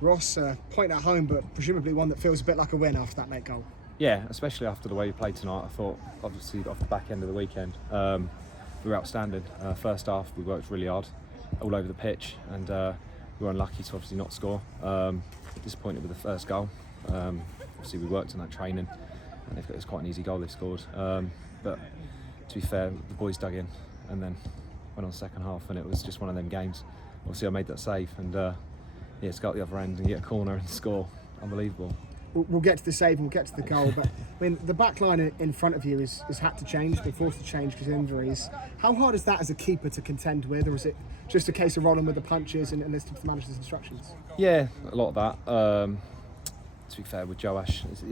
Ross, point at home, but presumably one that feels a bit like a win after that late goal. Yeah, especially after the way we played tonight. I thought, obviously, off the back end of the weekend, we were outstanding. First half, we worked really hard, all over the pitch, and we were unlucky to obviously not score. Disappointed with the first goal. Obviously, we worked on that training, and it was quite an easy goal they scored. But to be fair, the boys dug in, and then went on the second half, and it was just one of them games. Obviously, I made that save, and to go out the other end and get a corner and score, unbelievable. We'll get to the save and we'll get to the goal, but I mean, the back line in front of you has had to change, been forced to change because of injuries. How hard is that as a keeper to contend with, or is it just a case of rolling with the punches and listening to the manager's instructions? Yeah, a lot of that. To be fair, with Joash, it's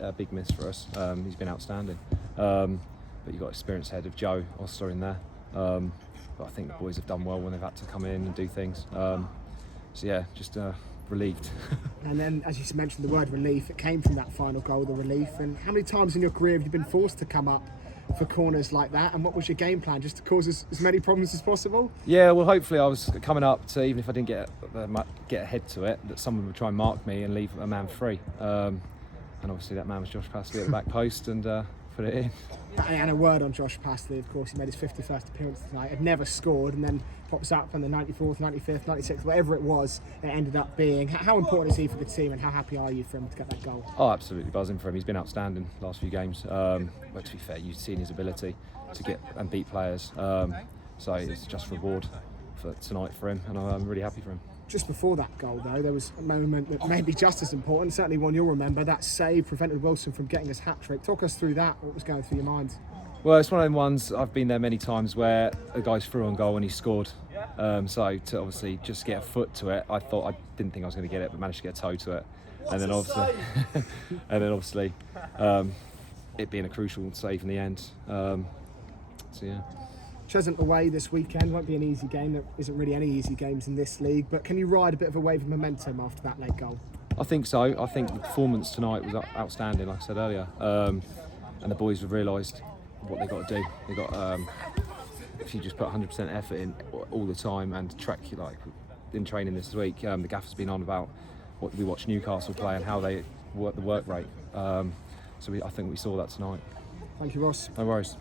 a big miss for us. He's been outstanding. But you've got experience ahead of Joe Oster in there. But I think the boys have done well when they've had to come in and do things. So yeah, just relieved. And then, as you mentioned, the word relief, it came from that final goal, the relief. And how many times in your career have you been forced to come up for corners like that? And what was your game plan, just to cause as many problems as possible? Yeah, well, hopefully I was coming up to, even if I didn't get ahead to it, that someone would try and mark me and leave a man free. And obviously that man was Josh Passley at the back post, and put it in. And a word on Josh Passley, of course, he made his 51st appearance tonight, had never scored, and then pops up on the 94th, 95th, 96th, whatever it was, it ended up being. How important is he for the team, and how happy are you for him to get that goal? Oh, absolutely buzzing for him. He's been outstanding the last few games. But to be fair, you've seen his ability to get and beat players. So it's just reward for tonight for him, and I'm really happy for him. Just before that goal, though, there was a moment that may be just as important, certainly one you'll remember. That save prevented Wilson from getting his hat-trick. Talk us through that, what was going through your mind? Well, it's one of them ones, I've been there many times where a guy's through on goal and he scored. So to obviously just get a foot to it, I didn't think I was going to get it, but managed to get a toe to it. And then obviously, it being a crucial save in the end. So yeah. Cheshunt away this weekend, won't be an easy game. There isn't really any easy games in this league, but can you ride a bit of a wave of momentum after that late goal? I think so. I think the performance tonight was outstanding, like I said earlier. And the boys have realised what they've got to do. They've got, if you just put 100% effort in all the time and track, like in training this week, the gaffer's been on about what we watch Newcastle play and how they work the work rate. I think we saw that tonight. Thank you, Ross. No worries.